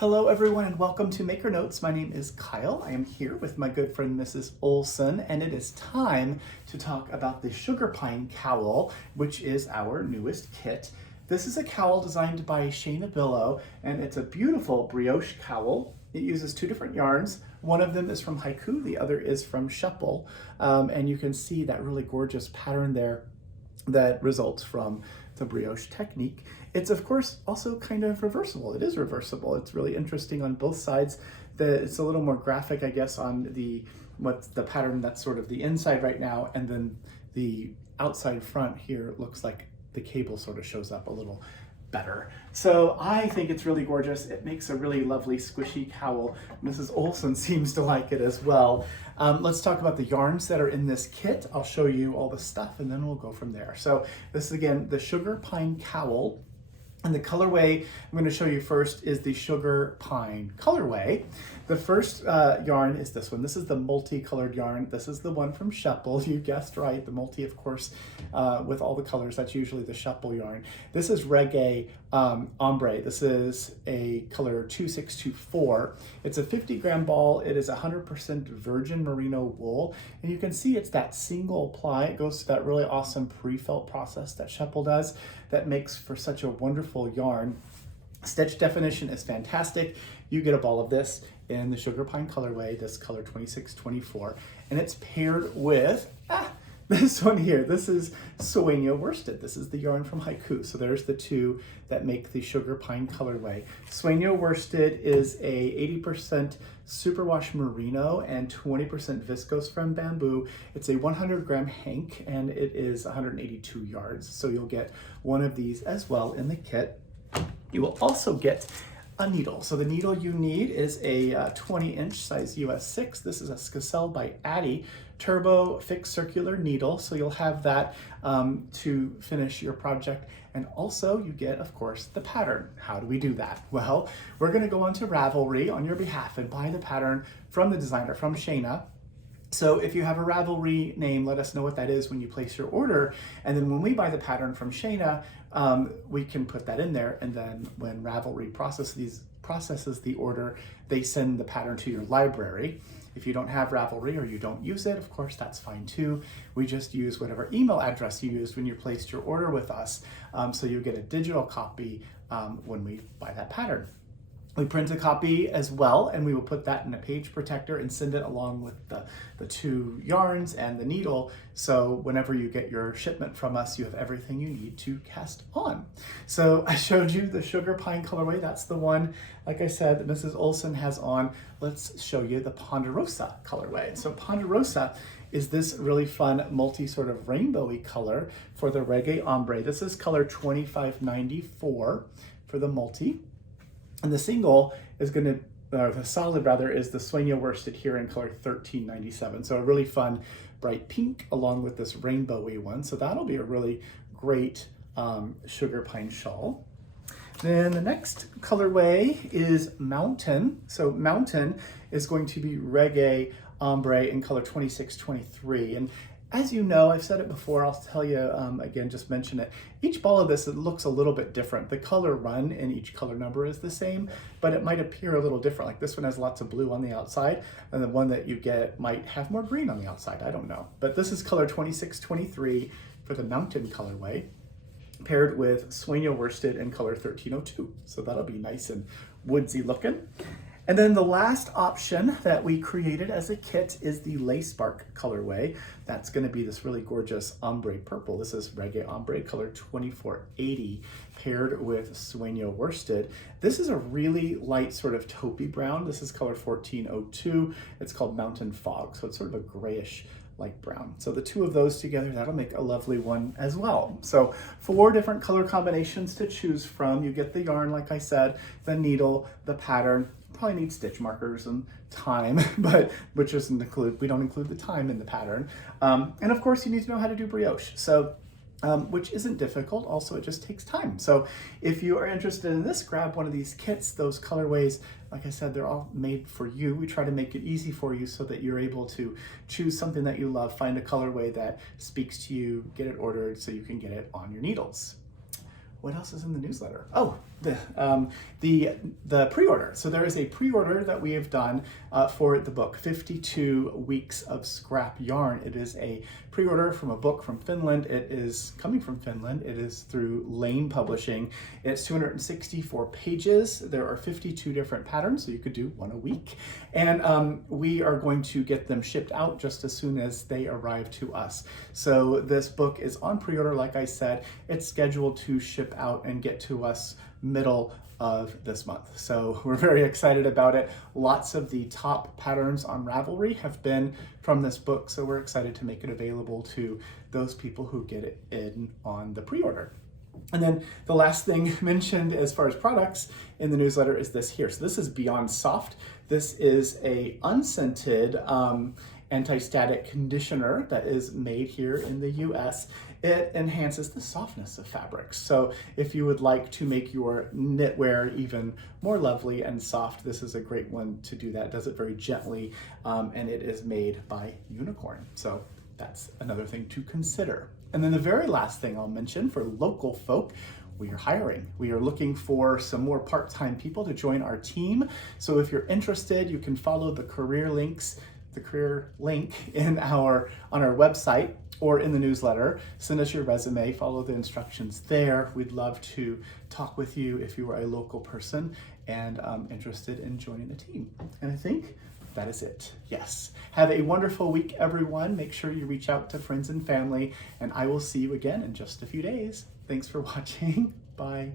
Hello everyone and welcome to Maker Notes. My name is Kyle. I am here with my good friend Mrs. Olson, and it is time to talk about the Sugar Pine cowl, which is our newest kit. This is a cowl designed by Shayna Billow, and it's a beautiful brioche cowl. It uses two different yarns. One of them is from Haiku, the other is from Sheppel, and you can see that really gorgeous pattern there that results from the brioche technique. It's of course also kind of reversible. It is reversible. It's really interesting on both sides. It's a little more graphic, I guess, on what's the pattern that's sort of the inside right now, and then the outside front here looks like the cable sort of shows up a little better. So I think it's really gorgeous. It makes a really lovely squishy cowl. Mrs. Olson seems to like it as well. Let's talk about the yarns that are in this kit. I'll show you all the stuff and then we'll go from there. So this is again the Sugar Pine cowl. And the colorway I'm going to show you first is the Sugar Pine colorway. The first yarn is this one. This is the multicolored yarn. This is the one from Sheppel. You guessed right. The multi, of course, with all the colors. That's usually the Sheppel yarn. This is Reggae Ombre. This is a color 2624. It's a 50-gram ball. It is 100% virgin merino wool. And you can see it's that single ply. It goes to that really awesome pre-felt process that Sheppel does that makes for such a wonderful yarn. Stitch definition is fantastic. You get a ball of this in the Sugar Pine colorway, this color 2624, and it's paired with this one here. This is Sueño worsted. This is the yarn from Haiku. So there's the two that make the Sugar Pine colorway. Sueño worsted is a 80% superwash merino and 20% viscose from bamboo. It's a 100-gram hank and it is 182 yards. So you'll get one of these as well in the kit. You will also get a needle. So the needle you need is a 20-inch size US 6. This is a Skacel by Addi turbo fixed circular needle. So you'll have that to finish your project. And also you get, of course, the pattern. How do we do that? Well, we're gonna go onto Ravelry on your behalf and buy the pattern from the designer, from Shayna. So if you have a Ravelry name, let us know what that is when you place your order. And then when we buy the pattern from Shayna, we can put that in there. And then when Ravelry processes the order, they send the pattern to your library. If you don't have Ravelry or you don't use it, of course, that's fine too. We just use whatever email address you used when you placed your order with us. So you'll get a digital copy when we buy that pattern. We print a copy as well, and we will put that in a page protector and send it along with the two yarns and the needle. So whenever you get your shipment from us, you have everything you need to cast on. So I showed you the Sugar Pine colorway. That's the one, like I said, that Mrs. Olson has on. Let's show you the Ponderosa colorway. So Ponderosa is this really fun multi sort of rainbowy color for the Reggae Ombre. This is color 2594 for the multi. And the single is going to, the solid rather, is the Sueño worsted here in color 1397. So a really fun bright pink along with this rainbowy one. So that'll be a really great Sugar Pine shawl. Then the next colorway is Mountain. So Mountain is going to be Reggae Ombre in color 2623. And as you know, I've said it before, I'll tell you again, just mention it. Each ball of this, it looks a little bit different. The color run in each color number is the same, but it might appear a little different. Like this one has lots of blue on the outside, and the one that you get might have more green on the outside. I don't know. But this is color 2623 for the Mountain colorway, paired with Sueño worsted in color 1302. So that'll be nice and woodsy looking. And then the last option that we created as a kit is the Lace Bark colorway. That's going to be this really gorgeous ombre purple. This is Reggae Ombre color 2480 paired with Sueño worsted. This is a really light sort of taupey brown. This is color 1402. It's called Mountain Fog. So it's sort of a grayish light brown. So the two of those together, that'll make a lovely one as well. So 4 different color combinations to choose from. You get the yarn, like I said, the needle, the pattern. Probably need stitch markers and time, but which doesn't include, we don't include the time in the pattern. And of course you need to know how to do brioche. So which isn't difficult. Also, it just takes time. So if you are interested in this, grab one of these kits. Those colorways, like I said, they're all made for you. We try to make it easy for you so that you're able to choose something that you love, find a colorway that speaks to you, get it ordered so you can get it on your needles. What else is in the newsletter? Oh, the pre-order. So there is a pre-order that we have done for the book, 52 Weeks of Scrap Yarn. It is a pre-order from a book from Finland. It is coming from Finland. It is through Lane Publishing. It's 264 pages. There are 52 different patterns, so you could do one a week. And we are going to get them shipped out just as soon as they arrive to us. So this book is on pre-order, like I said. It's scheduled to ship out and get to us middle of this month. So we're very excited about it. Lots of the top patterns on Ravelry have been from this book, so we're excited to make it available to those people who get it in on the pre-order. And then the last thing mentioned as far as products in the newsletter is this here. So this is Beyond Soft. This is a unscented anti-static conditioner that is made here in the US. It enhances the softness of fabrics. So if you would like to make your knitwear even more lovely and soft, this is a great one to do that. It does it very gently, and it is made by Unicorn. So that's another thing to consider. And then the very last thing I'll mention for local folk, we are hiring. We are looking for some more part-time people to join our team. So if you're interested, you can follow the career link on our website or in the newsletter. Send us your resume, follow the instructions there. We'd love to talk with you if you are a local person and interested in joining the team. And I think that is it. Yes. Have a wonderful week, everyone. Make sure you reach out to friends and family, and I will see you again in just a few days. Thanks for watching. Bye.